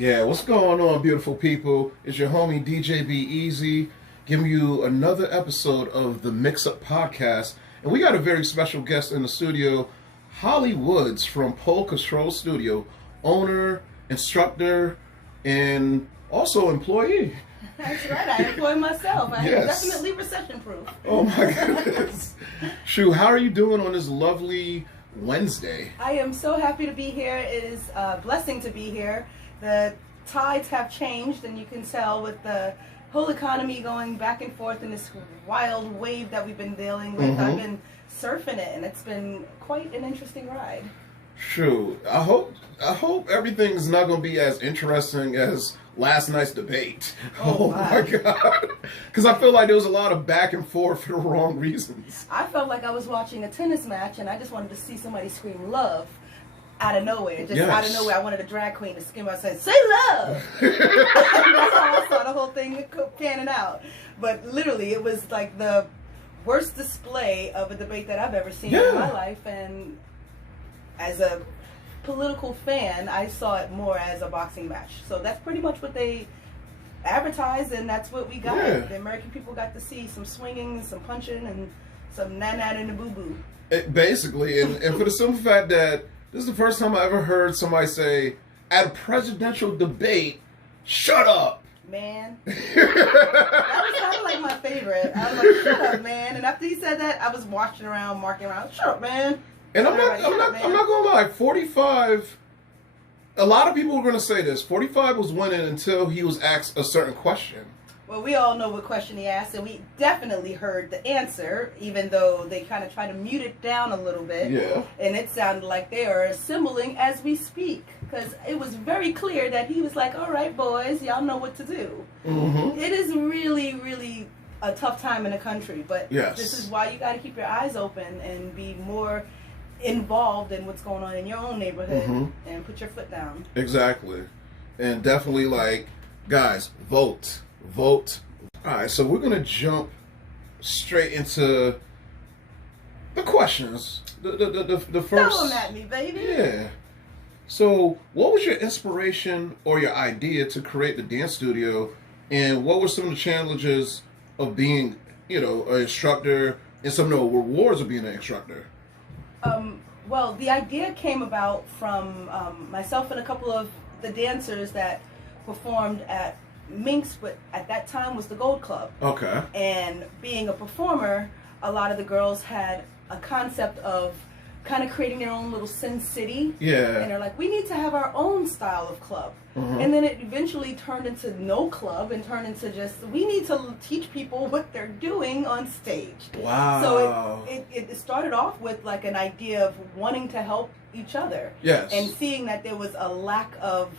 Yeah, what's going on, beautiful people? It's your homie DJ Be Easy giving you another episode of the Mixup podcast. And we got a very special guest in the studio, Holly Woods from Pole Control Studio, owner, instructor, and also employee. That's right, I employ myself. I am definitely recession-proof. Oh my goodness. Shu, how are you doing on this lovely Wednesday? I am so happy to be here. It is a blessing to be here. The tides have changed, and you can tell with the whole economy going back and forth in this wild wave that we've been dealing with. I've been surfing it, and it's been quite an interesting ride. Sure. I hope everything's not going to be as interesting as last night's debate. Oh my God. Because I feel like there was a lot of back and forth for the wrong reasons. I felt like I was watching a tennis match, and I just wanted to see somebody scream love out of nowhere. Just out of nowhere, I wanted a drag queen to scream out and say, "Say love!" That's how I saw the whole thing panning out. But literally, it was like the worst display of a debate that I've ever seen in my life. And as a political fan, I saw it more as a boxing match. So that's pretty much what they advertised, and that's what we got. The American people got to see some swinging, some punching, and some nat in the boo-boo. Basically, and for the simple fact that this is the first time I ever heard somebody say, at a presidential debate, shut up. Man. That was kind of like my favorite. I was like, shut up, man. And after he said that, I was watching around, marking around, shut up, man. And I'm not gonna lie, 45, a lot of people were gonna say this, 45 was winning until he was asked a certain question. Well, we all know what question he asked, and we definitely heard the answer, even though they kind of try to mute it down a little bit. Yeah. And it sounded like they are assembling as we speak, because it was very clear that he was like, all right, boys, y'all know what to do. It is really, really a tough time in the country, but this is why you got to keep your eyes open and be more involved in what's going on in your own neighborhood and put your foot down. Exactly. And definitely, like, guys, vote. Vote. Alright, so we're going to jump straight into the questions. The first. Throw them at me, baby. Yeah. So, what was your inspiration or your idea to create the dance studio, and what were some of the challenges of being, an instructor, and some of the rewards of being an instructor? Well, the idea came about from myself and a couple of the dancers that performed at Minx, but at that time was the Gold Club. Okay. And being a performer, a lot of the girls had a concept of kind of creating their own little Sin City. Yeah. And they're like, we need to have our own style of club. And then it eventually turned into no club and turned into just, we need to teach people what they're doing on stage. Wow. So it started off with like an idea of wanting to help each other. Yes. And seeing that there was a lack of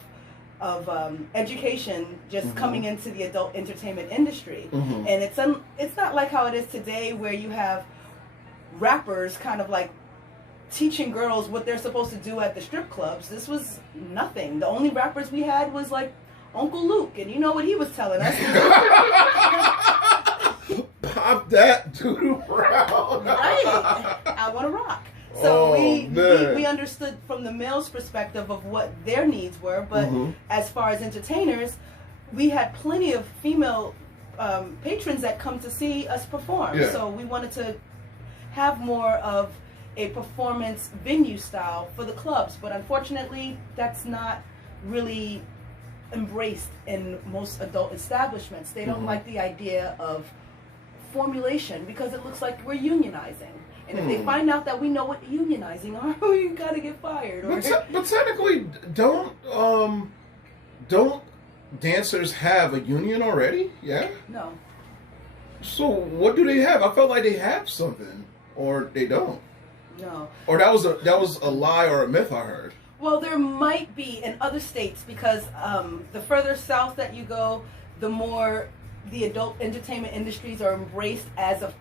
education just coming into the adult entertainment industry. And it's not like how it is today where you have rappers kind of like teaching girls what they're supposed to do at the strip clubs. This was nothing. The only rappers we had was like Uncle Luke, and you know what he was telling us. Pop that doodle brown. Right. I want to rock. So we understood from the male's perspective of what their needs were, but as far as entertainers, we had plenty of female patrons that come to see us perform. So we wanted to have more of a performance venue style for the clubs, but unfortunately that's not really embraced in most adult establishments. They don't like the idea of formulation because it looks like we're unionizing. And if they find out that we know what unionizing are, we gotta get fired. But technically, don't dancers have a union already? Yeah? No. So what do they have? I felt like they have something, or they don't. No. Or that was a lie or a myth I heard. Well, there might be in other states because the further south that you go, the more the adult entertainment industries are embraced as a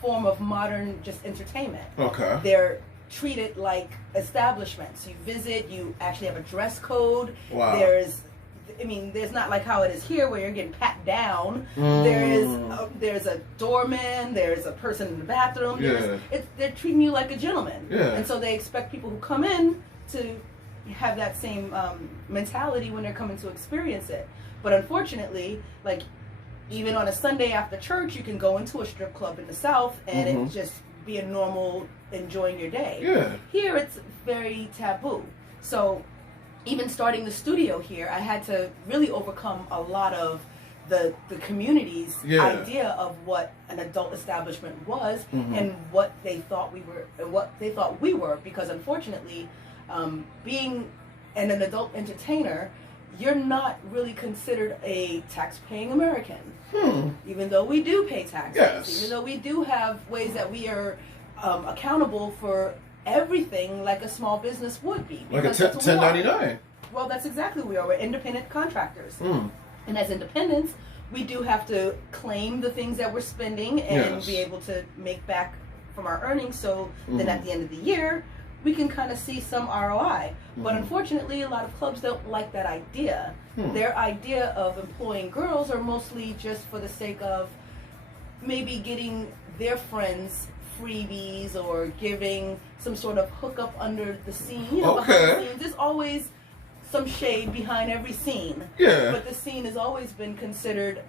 form of modern just entertainment. Okay. They're treated like establishments. You visit, you actually have a dress code. Wow. There's not like how it is here where you're getting pat down. There's a doorman, there's a person in the bathroom. They're treating you like a gentleman. And so they expect people who come in to have that same mentality when they're coming to experience it. But unfortunately, like, even on a Sunday after church, you can go into a strip club in the South and it just be a normal enjoying your day. Yeah. Here it's very taboo. So even starting the studio here, I had to really overcome a lot of the community's idea of what an adult establishment was and what they thought we were, because unfortunately, being an adult entertainer, you're not really considered a tax-paying American. Even though we do pay taxes, even though we do have ways that we are accountable for everything like a small business would be. Like a 1099. Well, that's exactly what we are. We're independent contractors. And as independents, we do have to claim the things that we're spending and be able to make back from our earnings, so then at the end of the year, we can kind of see some ROI. But unfortunately, a lot of clubs don't like that idea. Their idea of employing girls are mostly just for the sake of maybe getting their friends freebies or giving some sort of hookup under the scene. You know, behind the scenes. There's always some shade behind every scene. But the scene has always been considered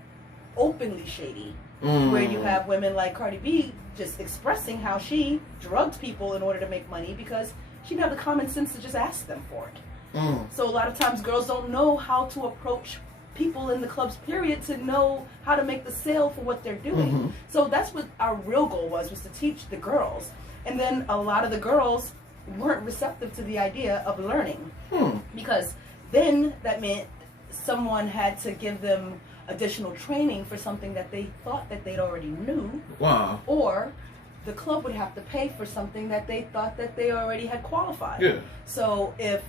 openly shady. Where you have women like Cardi B just expressing how she drugged people in order to make money because she didn't have the common sense to just ask them for it. So a lot of times girls don't know how to approach people in the clubs, period, to know how to make the sale for what they're doing. So that's what our real goal was to teach the girls. And then a lot of the girls weren't receptive to the idea of learning. Because then that meant someone had to give them additional training for something that they thought that they'd already knew. Or the club would have to pay for something that they thought that they already had qualified. So if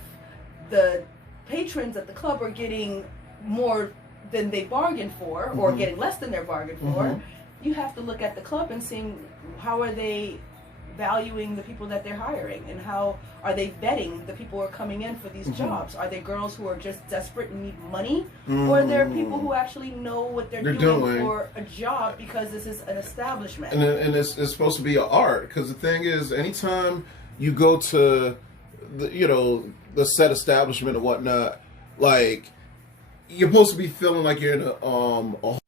the patrons at the club are getting more than they bargained for, or getting less than they're bargained for, you have to look at the club and seeing how are they valuing the people that they're hiring, and how are they vetting the people who are coming in for these jobs. Are they girls who are just desperate and need money, or are there people who actually know what they're doing for a job because this is an establishment? And it's supposed to be an art, because the thing is, anytime you go to the set establishment or whatnot, like, you're supposed to be feeling like you're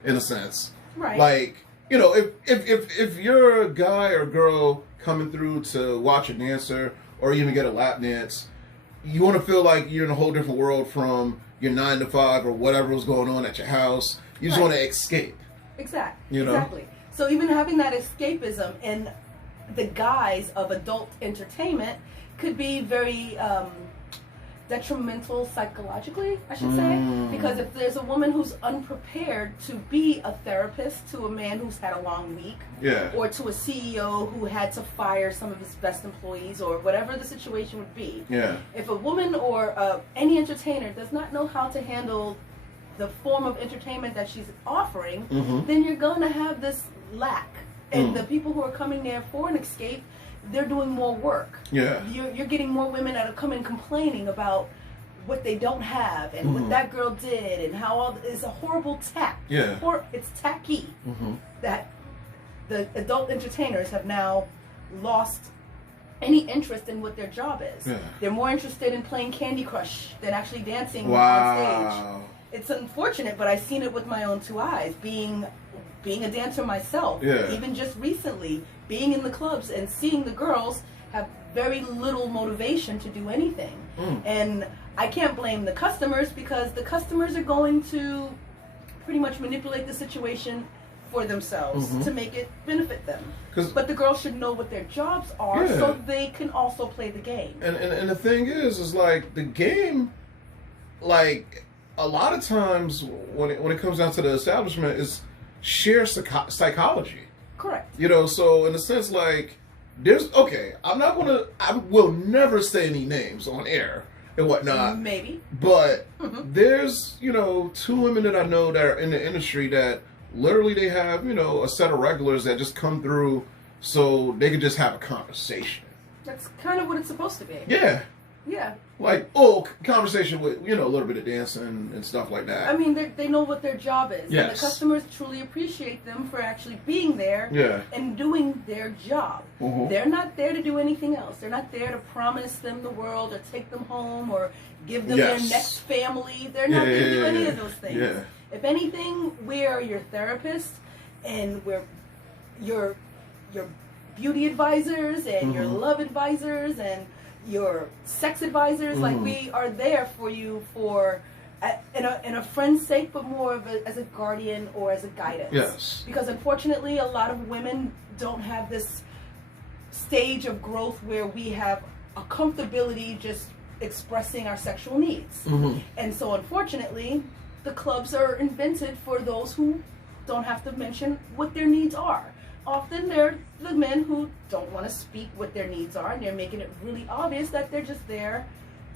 in a sense, right? Like, you know, if you're a guy or girl coming through to watch a dancer or even get a lap dance, you want to feel like you're in a whole different world from your 9 to 5 or whatever was going on at your house. You just want to escape. Exactly. You know? Exactly. So even having that escapism in the guise of adult entertainment could be very detrimental psychologically, I should say, because if there's a woman who's unprepared to be a therapist to a man who's had a long week, or to a CEO who had to fire some of his best employees, or whatever the situation would be, if a woman or any entertainer does not know how to handle the form of entertainment that she's offering, then you're going to have this lack. And the people who are coming there for an escape, they're doing more work. You're getting more women that are coming complaining about what they don't have and what that girl did and how all is a horrible tack. Or it's tacky that the adult entertainers have now lost any interest in what their job is. They're more interested in playing Candy Crush than actually dancing on stage. It's unfortunate, but I've seen it with my own 2 eyes, being a dancer myself, even just recently, being in the clubs and seeing the girls have very little motivation to do anything. And I can't blame the customers, because the customers are going to pretty much manipulate the situation for themselves to make it benefit them. But the girls should know what their jobs are so they can also play the game. And the thing is like, the game, like, a lot of times when it comes down to the establishment, is sheer psychology. Correct. You know, so in a sense, like, I will never say any names on air and whatnot. Maybe. But there's, 2 women that I know that are in the industry that literally they have, a set of regulars that just come through so they can just have a conversation. That's kind of what it's supposed to be. Yeah. Like, conversation with, a little bit of dancing and stuff like that. I mean, they know what their job is. Yes. And the customers truly appreciate them for actually being there and doing their job. Mm-hmm. They're not there to do anything else. They're not there to promise them the world or take them home or give them their next family. They're not there to do any of those things. Yeah. If anything, we are your therapist, and we're your beauty advisors and your love advisors and your sex advisors. Like, we are there for you in a friend's sake, but more of as a guardian or as a guidance. Yes. Because unfortunately, a lot of women don't have this stage of growth where we have a comfortability just expressing our sexual needs. Mm-hmm. And so unfortunately, the clubs are invented for those who don't have to mention what their needs are. Often they're the men who don't want to speak what their needs are, and they're making it really obvious that they're just there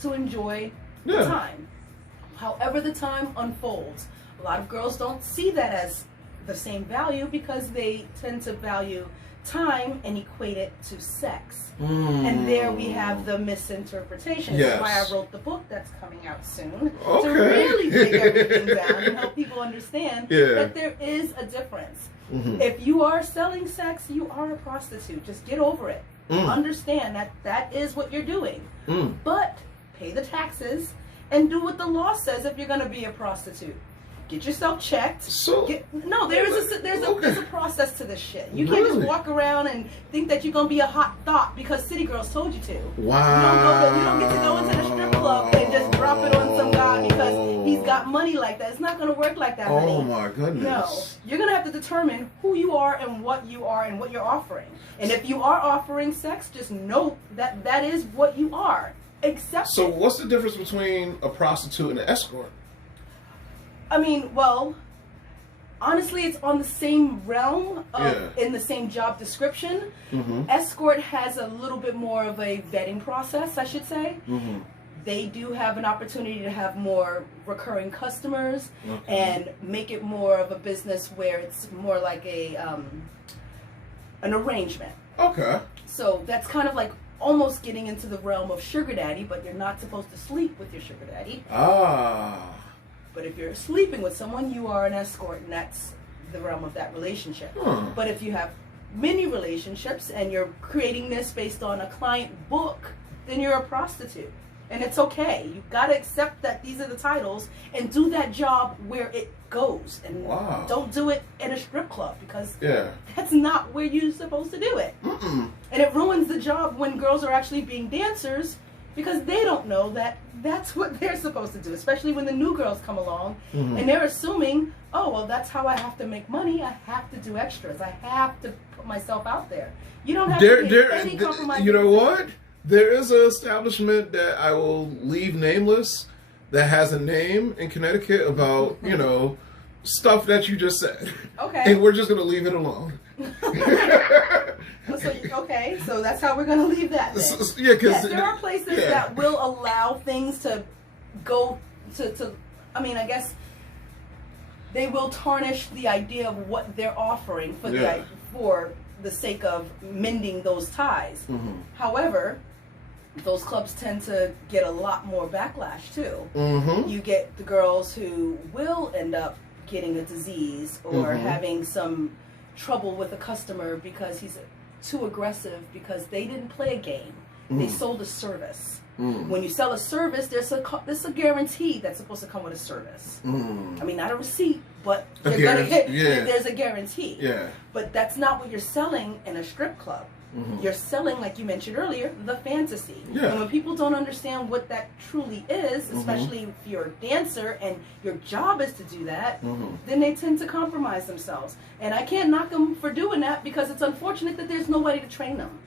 to enjoy the time. However the time unfolds, a lot of girls don't see that as the same value because they tend to value time and equate it to sex. And there we have the misinterpretation. Yes. That's why I wrote the book that's coming out soon, to really break everything down and help people understand that there is a difference. If you are selling sex, you are a prostitute. Just get over it. Understand that that is what you're doing. But pay the taxes and do what the law says if you're going to be a prostitute. Get yourself checked. There's a process to this shit. You can't just walk around and think that you're gonna be a hot thought because city girls told you to. Wow. You don't get to go into the strip club and just drop it on some guy because he's got money like that. It's not gonna work like that, honey. Oh my goodness. No, you're gonna have to determine who you are and what you're offering. And if you are offering sex, just know that that is what you are. Accept it. So what's the difference between a prostitute and an escort? I mean, well, honestly, it's on the same realm in the same job description. Escort has a little bit more of a vetting process, I should say. They do have an opportunity to have more recurring customers and make it more of a business where it's more like an arrangement. Okay. So that's kind of like almost getting into the realm of sugar daddy, but you're not supposed to sleep with your sugar daddy. But if you're sleeping with someone, you are an escort, and that's the realm of that relationship. But if you have many relationships and you're creating this based on a client book, then you're a prostitute. And it's okay. You've got to accept that these are the titles and do that job where it goes. And don't do it in a strip club because that's not where you're supposed to do it. And it ruins the job when girls are actually being dancers because they don't know that that's what they're supposed to do, especially when the new girls come along and they're assuming, oh, well, that's how I have to make money. I have to do extras. I have to put myself out there. You don't have to make any compromise. You know what? There is an establishment that I will leave nameless that has a name in Connecticut about, stuff that you just said. Okay. And we're just going to leave it alone. So that's how we're going to leave that then. Yes, there are places that will allow things to go to I guess they will tarnish the idea of what they're offering for the sake of mending those ties. However, those clubs tend to get a lot more backlash too. You get the girls who will end up getting a disease or having some trouble with a customer because he's too aggressive because they didn't play a game. They sold a service. When you sell a service, there's a guarantee that's supposed to come with a service. I mean, not a receipt, but there's a guarantee. But that's not what you're selling in a strip club. You're selling, like you mentioned earlier, the fantasy. And when people don't understand what that truly is, especially if you're a dancer and your job is to do that, then they tend to compromise themselves. And I can't knock them for doing that because it's unfortunate that there's nobody to train them.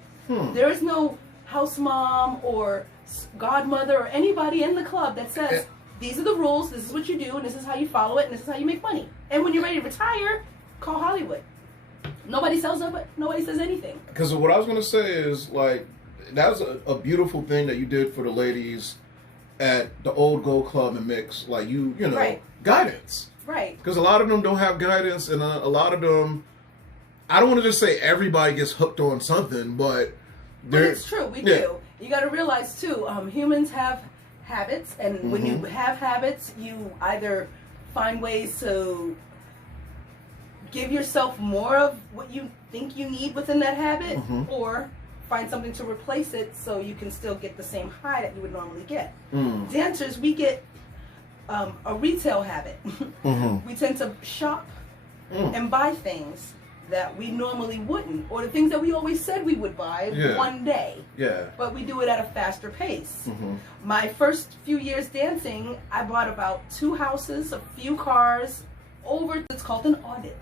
There is no house mom or godmother or anybody in the club that says, these are the rules, this is what you do, and this is how you follow it, and this is how you make money. And when you're ready to retire, call Hollywood. Nobody sells them, but nobody says anything. Because what I was going to say is, like, that was a beautiful thing that you did for the ladies at the Old Gold Club and Mix. Like, guidance. Right. Because a lot of them don't have guidance, and a lot of them, I don't want to just say everybody gets hooked on something, but it's true, we do. You got to realize too, humans have habits, and when you have habits, you either find ways to give yourself more of what you think you need within that habit, or find something to replace it so you can still get the same high that you would normally get. Dancers, we get a retail habit. We tend to shop and buy things that we normally wouldn't, or the things that we always said we would buy one day. But we do it at a faster pace. My first few years dancing, I bought about 2 houses, a few cars, over, it's called an audit.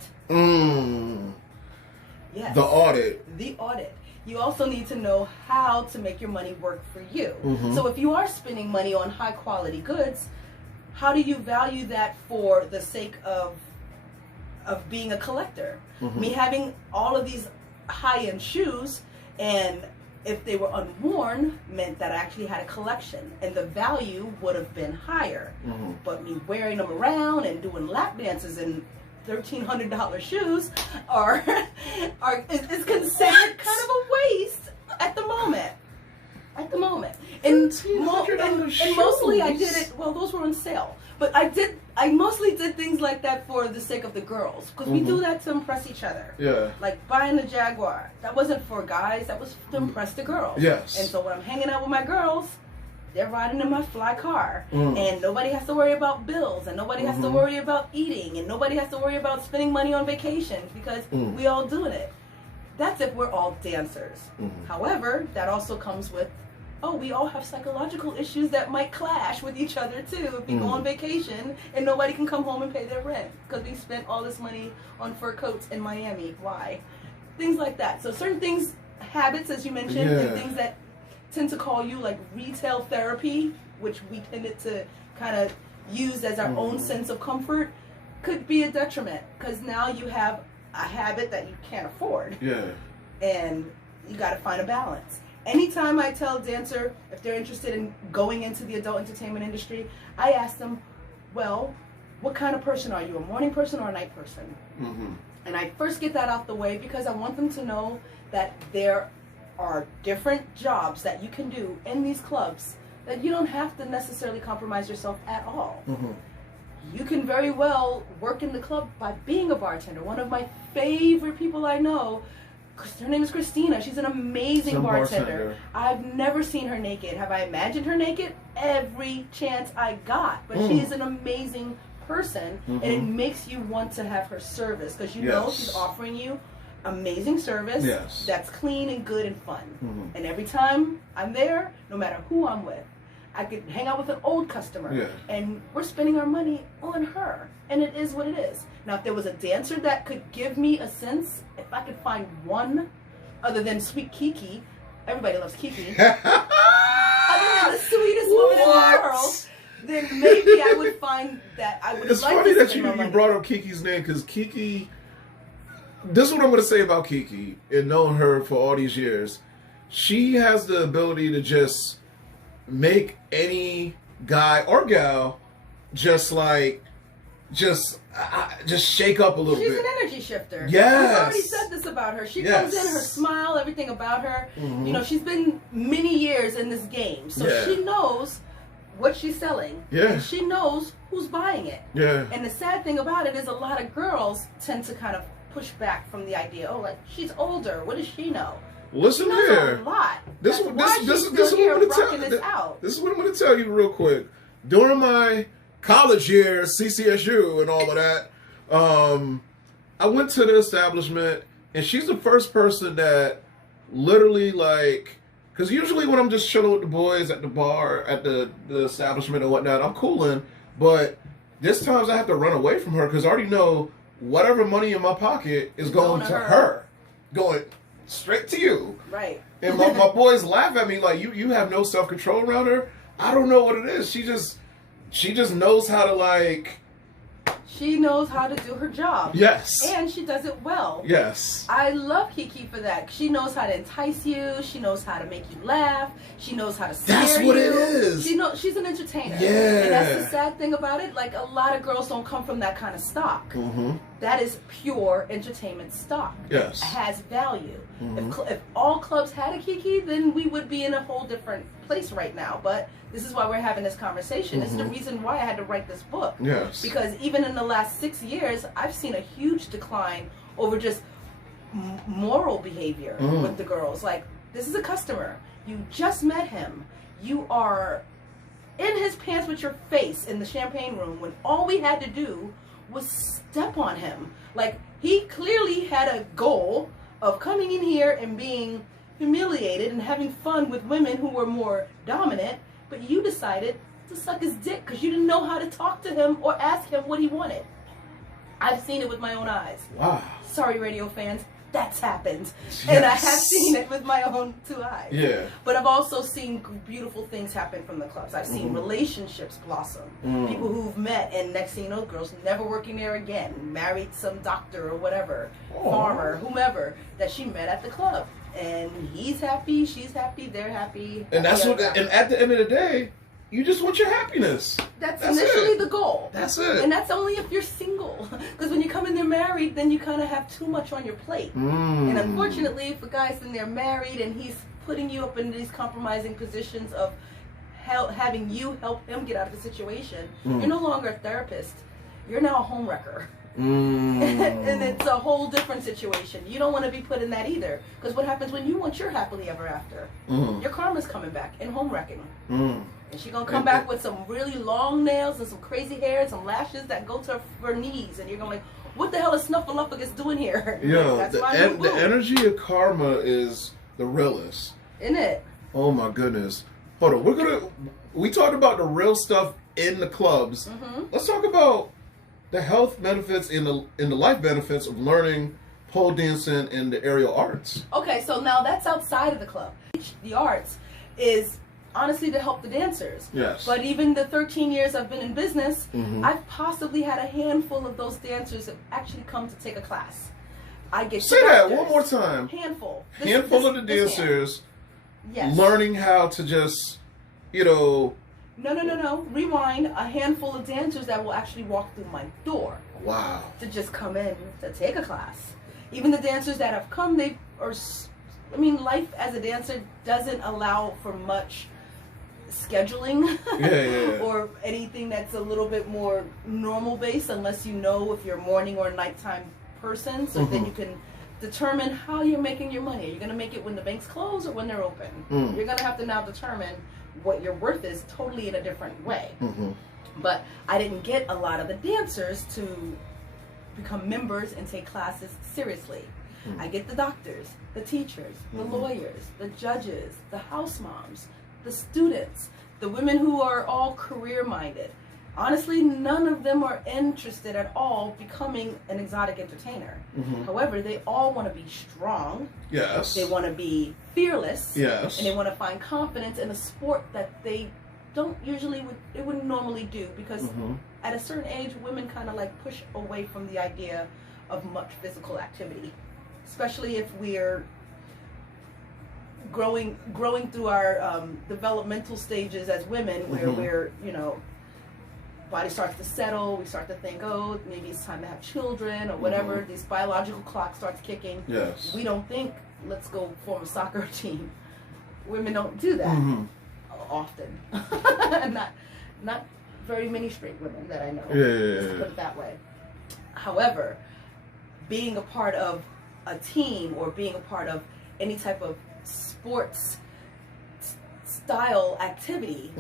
Yes. The audit. The audit. You also need to know how to make your money work for you. So if you are spending money on high quality goods, how do you value that for the sake of being a collector? Me having all of these high-end shoes, and if they were unworn, meant that I actually had a collection, and the value would have been higher. But me wearing them around and doing lap dances in $1,300 shoes is considered kind of a waste at the moment. And mostly I did it, well, those were on sale. But I mostly did things like that for the sake of the girls, because we do that to impress each other. Like buying the Jaguar, that wasn't for guys, that was to impress the girls. And so when I'm hanging out with my girls, they're riding in my fly car, and nobody has to worry about bills, and nobody has to worry about eating, and nobody has to worry about spending money on vacations, because we all doing it. That's if we're all dancers. However, that also comes with, we all have psychological issues that might clash with each other too. If we go on vacation and nobody can come home and pay their rent because we spent all this money on fur coats in Miami. Why? Things like that. So certain things, habits as you mentioned, and things that tend to call you like retail therapy, which we tended to kind of use as our own sense of comfort, could be a detriment, because now you have a habit that you can't afford. And you got to find a balance. Anytime I tell a dancer, if they're interested in going into the adult entertainment industry, I ask them, well, what kind of person are you? A morning person or a night person? And I first get that out the way, because I want them to know that there are different jobs that you can do in these clubs, that you don't have to necessarily compromise yourself at all. You can very well work in the club by being a bartender. One of my favorite people I know, her name is Christina. She's an amazing bartender. I've never seen her naked. Have I imagined her naked? Every chance I got. But she is an amazing person, and it makes you want to have her service, because you know she's offering you amazing service that's clean and good and fun. And every time I'm there, no matter who I'm with, I could hang out with an old customer, and we're spending our money on her, and it is what it is. Now, if there was a dancer that could give me a sense, if I could find one, other than Sweet Kiki, everybody loves Kiki, other than the sweetest woman in the world, then maybe I would find that I would. It's like funny that you brought up Kiki's name, because Kiki. This is what I'm going to say about Kiki, and knowing her for all these years. She has the ability to just make any guy or gal just shake up a little bit. She's an energy shifter. Yes. I've already said this about her. She comes in, her smile, everything about her. You know, she's been many years in this game, so she knows what she's selling. And she knows who's buying it. And the sad thing about it is a lot of girls tend to kind of push back from the idea, like, she's older, what does she know? Listen here. A lot. This is what I'm going to tell you real quick. During my college years, CCSU and all of that, I went to the establishment, and she's the first person that literally, like, because usually when I'm just chilling with the boys at the bar, at the establishment and whatnot, I'm cooling, but there's times I have to run away from her, because I already know whatever money in my pocket is going to her. Going straight to you. Right. And my boys laugh at me like, you have no self-control around her. I don't know what it is. She just knows how to, like... She knows how to do her job. Yes. And she does it well. Yes. I love Kiki for that. She knows how to entice you. She knows how to make you laugh. She knows how to scare you. That's what it is. She's an entertainer. Yeah. And that's the sad thing about it. Like, a lot of girls don't come from that kind of stock. that is pure entertainment stock. Yes. It has value. If all clubs had a Kiki, then we would be in a whole different place right now. But this is why we're having this conversation. This is the reason why I had to write this book. Yes. Because even in the last 6 years, I've seen a huge decline over just moral behavior with the girls. Like, this is a customer. You just met him. You are in his pants with your face in the champagne room when all we had to do was step on him. Like, he clearly had a goal of coming in here and being humiliated and having fun with women who were more dominant, but you decided to suck his dick because you didn't know how to talk to him or ask him what he wanted. I've seen it with my own eyes. Wow. Sorry, radio fans. That's happened. Yes. And I have seen it with my own 2 eyes. Yeah. But I've also seen beautiful things happen from the clubs. I've seen relationships blossom. People who've met, and next thing you know, girls never working there again, married some doctor or whatever, farmer, whomever, that she met at the club. And he's happy, she's happy, they're happy. And that's what, and at the end of the day, you just want your happiness. That's initially the goal. That's it. And that's only if you're single. Because when you come in there married, then you kind of have too much on your plate. And unfortunately, if a guy's in there married and he's putting you up in these compromising positions of having you help him get out of the situation, you're no longer a therapist. You're now a home wrecker. And it's a whole different situation. You don't want to be put in that either. Because what happens when you want your happily ever after? Your karma's coming back in home wrecking. And she's going to come back with some really long nails and some crazy hair and some lashes that go to her knees. And you're going to like, what the hell is Snuffleupagus doing here? Yo, that's the energy of karma is the realest. Isn't it? Oh my goodness. Hold on. We talked about the real stuff in the clubs. Let's talk about the health benefits and the life benefits of learning pole dancing and the aerial arts. Okay, so now that's outside of the club. The arts is honestly to help the dancers. Yes. But even the 13 years I've been in business, I've possibly had a handful of those dancers that actually come to take a class. I get Say that one more time. Handful. Handful of the dancers learning how to just, No. Rewind. A handful of dancers that will actually walk through my door. Wow. To just come in to take a class. Even the dancers that have come, life as a dancer doesn't allow for much scheduling or anything that's a little bit more normal based, unless you know if you're a morning or a nighttime person. So then you can determine how you're making your money. Are you going to make it when the banks close or when they're open? You're going to have to now determine what your worth is totally in a different way. But I didn't get a lot of the dancers to become members and take classes seriously. I get the doctors, the teachers, the lawyers, the judges, the house moms, the students, the women who are all career-minded. Honestly, none of them are interested at all becoming an exotic entertainer. However, they all want to be strong. Yes. They want to be fearless. Yes. And they want to find confidence in a sport that they wouldn't normally do, because at a certain age, women kind of like push away from the idea of much physical activity, especially if we're growing through our developmental stages as women, where we're, body starts to settle, we start to think, oh, maybe it's time to have children or whatever. These biological clocks starts kicking. Yes. We don't think, let's go form a soccer team. Women don't do that often. Not very many straight women that I know. Let's put it that way. However, being a part of a team or being a part of any type of sports style activity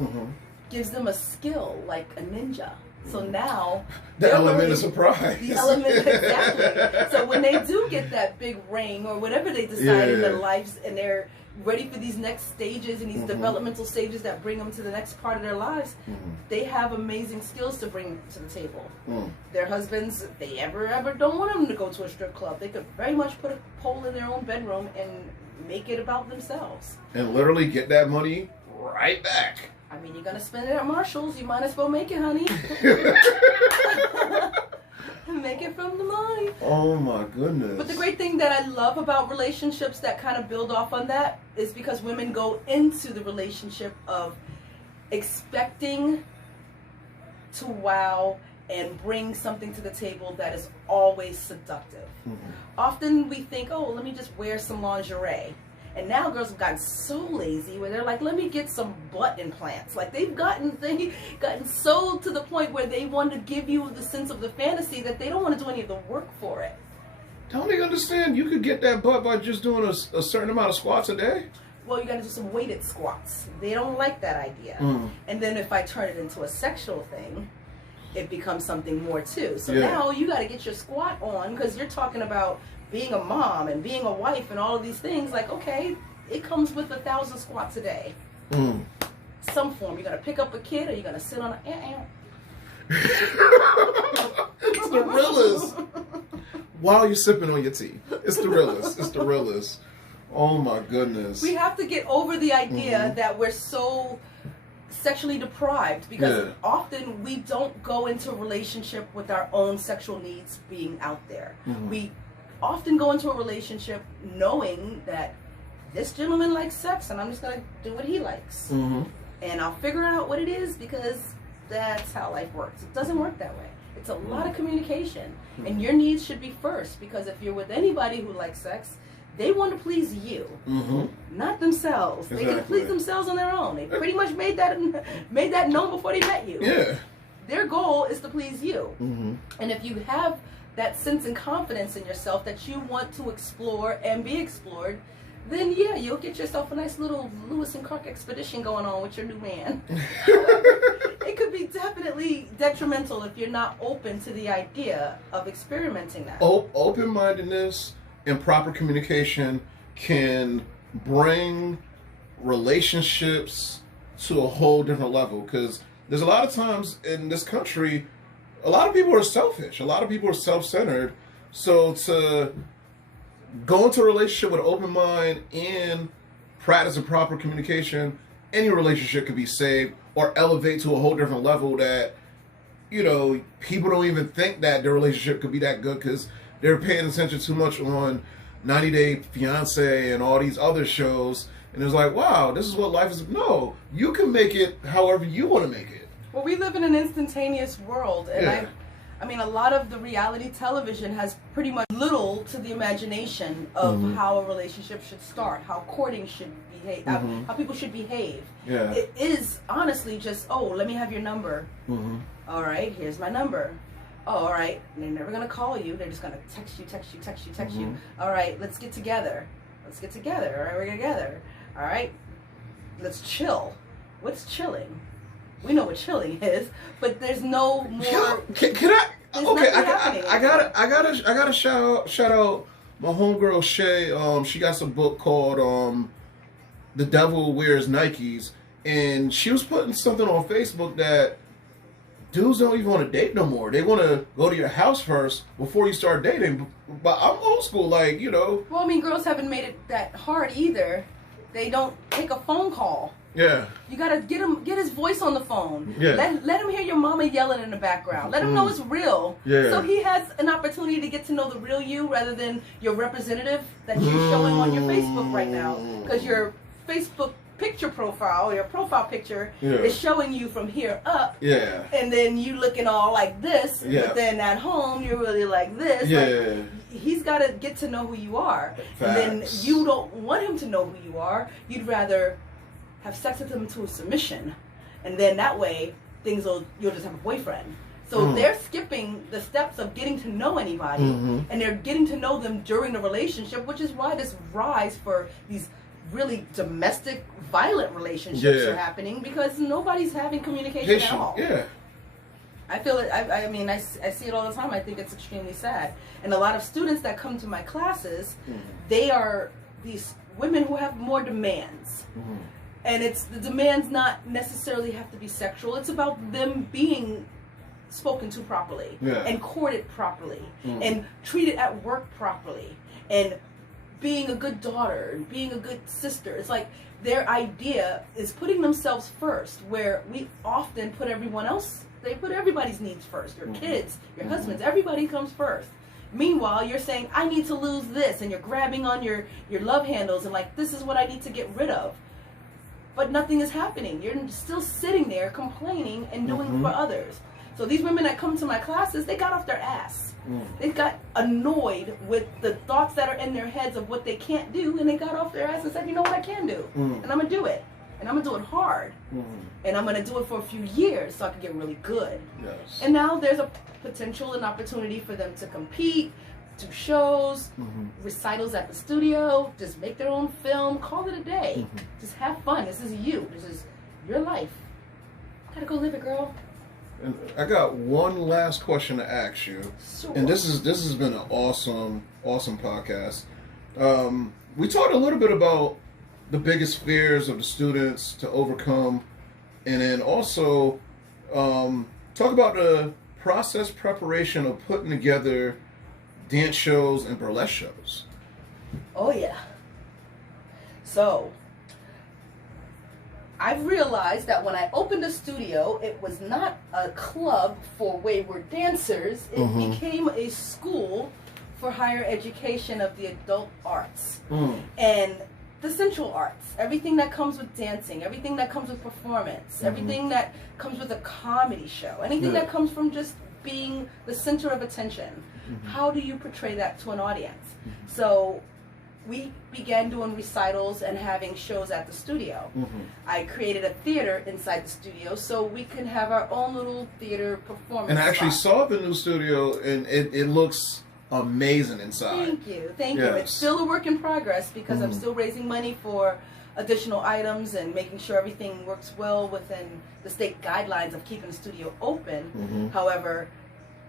gives them a skill like a ninja. So now the element of surprise. The element, exactly. So when they do get that big ring or whatever they decide in their lives, and they're ready for these next stages and these developmental stages that bring them to the next part of their lives, they have amazing skills to bring to the table. Their husbands, if they ever don't want them to go to a strip club, they could very much put a pole in their own bedroom and make it about themselves. And literally get that money right back. I mean, you're going to spend it at Marshall's, you might as well make it, honey. Make it from the money. Oh my goodness. But the great thing that I love about relationships that kind of build off on that is because women go into the relationship of expecting to wow and bring something to the table that is always seductive. Often we think, oh, let me just wear some lingerie. And now girls have gotten so lazy where they're like, let me get some butt implants. Like they've gotten so to the point where they want to give you the sense of the fantasy that they don't want to do any of the work for it. Don't they understand you could get that butt by just doing a certain amount of squats a day? Well, you got to do some weighted squats. They don't like that idea. And then if I turn it into a sexual thing, it becomes something more too. So now you got to get your squat on, because you're talking about being a mom and being a wife and all of these things. Like, okay, it comes with 1,000 squats a day. Some form. You're going to pick up a kid, or you're going to sit on a... It's the realest. While you're sipping on your tea. It's the realest. It's the realest. Oh my goodness. We have to get over the idea that we're so sexually deprived, because often we don't go into a relationship with our own sexual needs being out there. We often go into a relationship knowing that this gentleman likes sex and I'm just going to do what he likes. And I'll figure out what it is, because that's how life works. It doesn't work that way. It's a lot of communication, and your needs should be first, because if you're with anybody who likes sex, they want to please you, not themselves. Exactly. They can please themselves on their own. They pretty much made that known before they met you. Yeah. Their goal is to please you. And if you have that sense and confidence in yourself that you want to explore and be explored, then yeah, you'll get yourself a nice little Lewis and Clark expedition going on with your new man. It could be definitely detrimental if you're not open to the idea of experimenting that. Open-mindedness and proper communication can bring relationships to a whole different level, because there's a lot of times in this country, a lot of people are selfish. A lot of people are self-centered. So to go into a relationship with an open mind and practice and proper communication, any relationship could be saved or elevate to a whole different level that, you know, people don't even think that their relationship could be that good because they're paying attention too much on 90 Day Fiancé and all these other shows. And it's like, wow, this is what life is. No, you can make it however you want to make it. Well, we live in an instantaneous world, and I mean, a lot of the reality television has pretty much little to the imagination of how a relationship should start, how courting should behave, how people should behave. Yeah. It is honestly just, oh, let me have your number. All right, here's my number. Oh, all right, they're never going to call you. They're just going to text you. All right, let's get together. All right, we're together. All right, let's chill. What's chilling? We know what chilling is, but there's no more. Can I? Okay, I gotta shout out my homegirl Shay. She got some book called "The Devil Wears Nikes," and she was putting something on Facebook that dudes don't even want to date no more. They want to go to your house first before you start dating. But I'm old school, like, you know. Well, I mean, girls haven't made it that hard either. They don't take a phone call. Yeah. You gotta get his voice on the phone. Yeah. Let him hear your mama yelling in the background. Let him know it's real. Yeah. So he has an opportunity to get to know the real you rather than your representative that you're showing on your Facebook right now. Because your Facebook picture profile, your profile picture is showing you from here up. Yeah. And then you looking all like this. Yeah. But then at home you're really like this. Yeah. Like, he's got to get to know who you are. Facts. And then you don't want him to know who you are. You'd rather have sex with him to a submission, and then that way you'll just have a boyfriend. So they're skipping the steps of getting to know anybody, and they're getting to know them during the relationship, which is why this rise for these really domestic violent relationships are happening, because nobody's having communication at all. Yeah. I feel it. I mean, I see it all the time. I think it's extremely sad. And a lot of students that come to my classes, they are these women who have more demands. And the demands not necessarily have to be sexual. It's about them being spoken to properly and courted properly and treated at work properly and being a good daughter and being a good sister. It's like their idea is putting themselves first, where we often put everyone else, they put everybody's needs first. Your kids, your husbands, everybody comes first. Meanwhile, you're saying, I need to lose this, and you're grabbing on your love handles and like, this is what I need to get rid of. But nothing is happening. You're still sitting there complaining and doing for others. So these women that come to my classes, they got off their ass. They got annoyed with the thoughts that are in their heads of what they can't do, and they got off their ass and said, you know what, I can do, and I'm gonna do it, and I'm gonna do it hard, and I'm gonna do it for a few years so I can get really good. Yes. And now there's a potential and opportunity for them to compete, do shows, recitals at the studio, just make their own film, call it a day, just have fun. This is you. This is your life. Gotta go live it, girl. And I got one last question to ask you, Sure. and this has been an awesome podcast. We talked a little bit about the biggest fears of the students to overcome, and then also talk about the process preparation of putting together dance shows and burlesque shows. Oh yeah. So I've realized that when I opened a studio, it was not a club for wayward dancers. It became a school for higher education of the adult arts and the sensual arts. Everything that comes with dancing, everything that comes with performance, everything that comes with a comedy show, anything that comes from just being the center of attention. How do you portray that to an audience? So we began doing recitals and having shows at the studio. I created a theater inside the studio so we can have our own little theater performance. And I actually saw the new studio, and it looks amazing inside. Thank you. Thank you. It's still a work in progress because I'm still raising money for additional items and making sure everything works well within the state guidelines of keeping the studio open. However,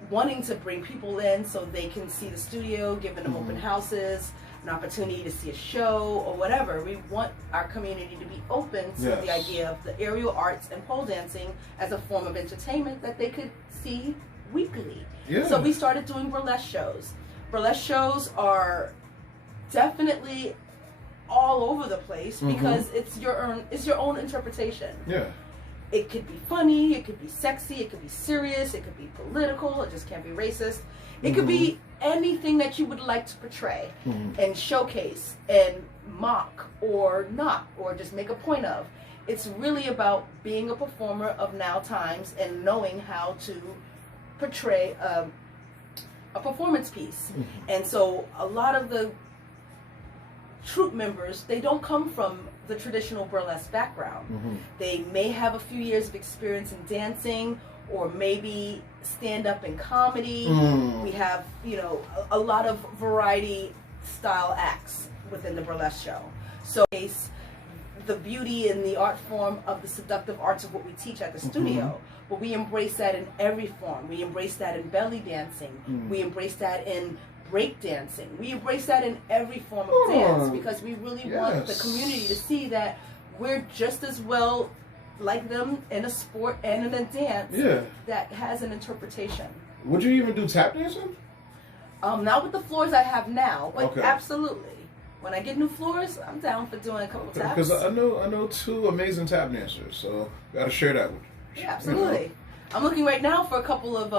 wanting to bring people in so they can see the studio, giving them open houses, an opportunity to see a show or whatever. We want our community to be open to the idea of the aerial arts and pole dancing as a form of entertainment that they could see weekly. So we started doing burlesque shows. Burlesque shows are definitely all over the place because it's your own interpretation. It could be funny, it could be sexy, it could be serious, it could be political, it just can't be racist. It could be anything that you would like to portray and showcase and mock or not, or just make a point of. It's really about being a performer of now times and knowing how to portray a performance piece. And so a lot of the troupe members, they don't come from the traditional burlesque background. They may have a few years of experience in dancing or maybe stand up in comedy. We have, you know, a lot of variety style acts within the burlesque show. So the beauty and the art form of the seductive arts of what we teach at the studio, but we embrace that in every form. We embrace that in belly dancing. We embrace that in break dancing. We embrace that in every form of dance because we really want the community to see that we're just as well like them in a sport and in a dance that has an interpretation. Would you even do tap dancing? Not with the floors I have now, but absolutely. When I get new floors, I'm down for doing a couple of taps. Because I know two amazing tap dancers, so gotta share that with you. Yeah, absolutely. You know? I'm looking right now for a couple of,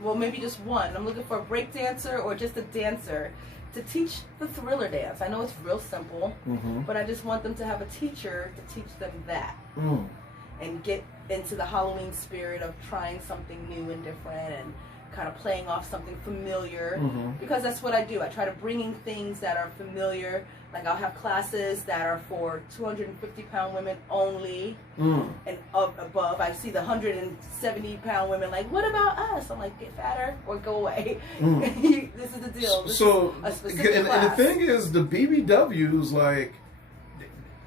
well, maybe just one. I'm looking for a break dancer or just a dancer to teach the thriller dance. I know it's real simple, but I just want them to have a teacher to teach them that and get into the Halloween spirit of trying something new and different and kind of playing off something familiar because that's what I do. I try to bring in things that are familiar. Like I'll have classes that are for 250-pound women only and above. I see the 170-pound women like, what about us? I'm like, get fatter or go away. This is the deal. This is a specific class. And the thing is, the BBWs, like,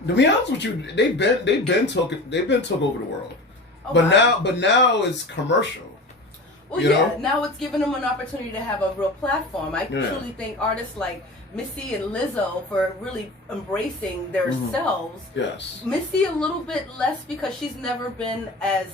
to be honest with you, they've been took over the world. But now it's commercial. Well, now it's giving them an opportunity to have a real platform. I truly think artists like Missy and Lizzo for really embracing their selves. Missy a little bit less because she's never been as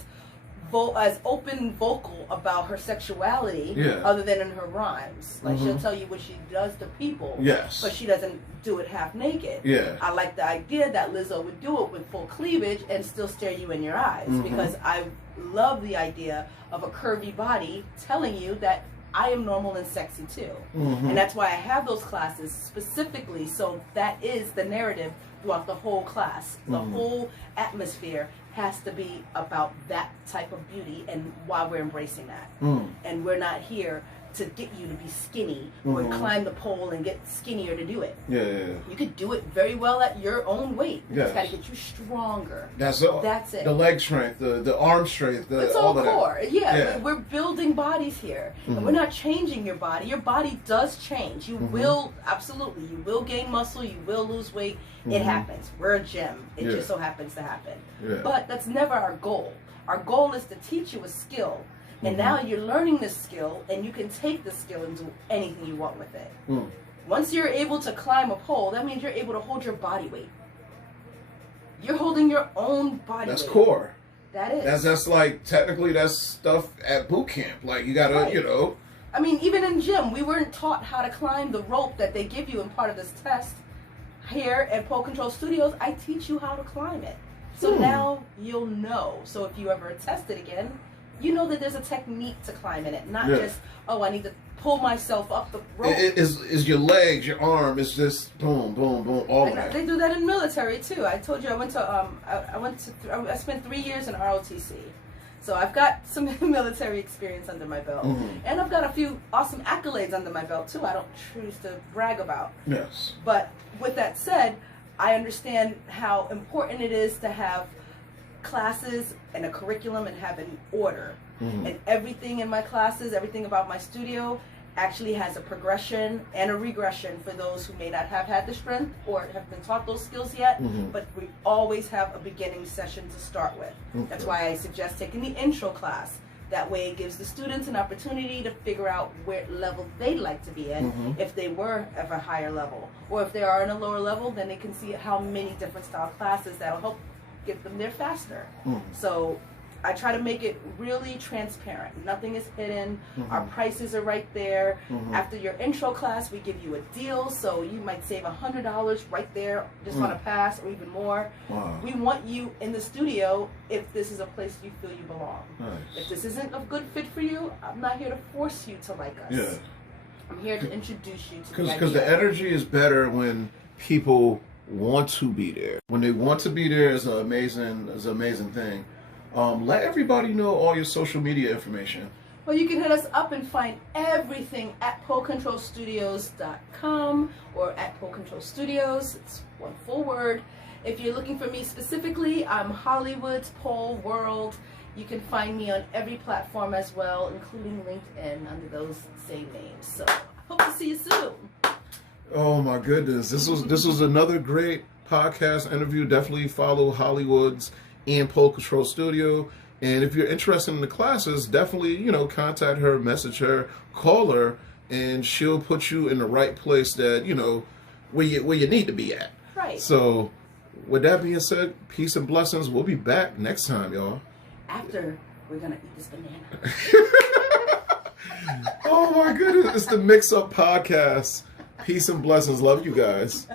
open vocal about her sexuality other than in her rhymes. Like she'll tell you what she does to people, but she doesn't do it half naked. I like the idea that Lizzo would do it with full cleavage and still stare you in your eyes because I love the idea of a curvy body telling you that I am normal and sexy too. And that's why I have those classes specifically, so that is the narrative throughout the whole class. The whole atmosphere has to be about that type of beauty and why we're embracing that. And we're not here to get you to be skinny or climb the pole and get skinnier to do it. You could do it very well at your own weight. You just got to get you stronger. That's it. The leg strength, the arm strength, it's all core. We're building bodies here. And we're not changing your body. Your body does change. You will, absolutely, you will gain muscle, you will lose weight. It happens. We're a gym. It just so happens to happen. But that's never our goal. Our goal is to teach you a skill. And now you're learning this skill, and you can take the skill and do anything you want with it. Once you're able to climb a pole, that means you're able to hold your body weight. You're holding your own body weight. That's core. That is. That's like, technically, that's stuff at boot camp. Like, you gotta, you know. I mean, even in gym, we weren't taught how to climb the rope that they give you in part of this test. Here at Pole Control Studios, I teach you how to climb it. So now you'll know. So if you ever test it again, you know that there's a technique to climbing it, not just, oh, I need to pull myself up the rope. Is your legs, your arm, it's just boom, boom, boom, all of that. They do that in military too. I told you I spent 3 years in ROTC. So I've got some military experience under my belt. And I've got a few awesome accolades under my belt too I don't choose to brag about. Yes. But with that said, I understand how important it is to have classes and a curriculum and have an order. And everything in my classes, everything about my studio actually has a progression and a regression for those who may not have had the strength or have been taught those skills yet, but we always have a beginning session to start with. That's why I suggest taking the intro class. That way it gives the students an opportunity to figure out where level they'd like to be in, if they were at a higher level. Or if they are in a lower level, then they can see how many different style classes that'll help get them there faster. So I try to make it really transparent. Nothing is hidden. Our prices are right there. After your intro class, we give you a deal, so you might save $100 right there just on a pass, or even more. We want you in the studio if this is a place you feel you belong. If this isn't a good fit for you, I'm not here to force you to like us. I'm here to introduce you to the idea. Because the energy is better when people want to be there. When they want to be there is an amazing thing. Let everybody know all your social media information. Well, you can hit us up and find everything at polecontrolstudios.com or at Pole Control Studios. It's one full word. If you're looking for me specifically, I'm Hollywood's Pole World. You can find me on every platform as well, including LinkedIn under those same names. So I hope to see you soon. Oh my goodness, this was another great podcast interview. Definitely follow Hollywood's and Pole Control Studio. And if you're interested in the classes, definitely, contact her, message her, call her, and she'll put you in the right place that, where you need to be at. Right. So with that being said, peace and blessings. We'll be back next time, y'all. After we're going to eat this banana. Oh my goodness. It's the Mix Up Podcast. Peace and blessings. Love you guys.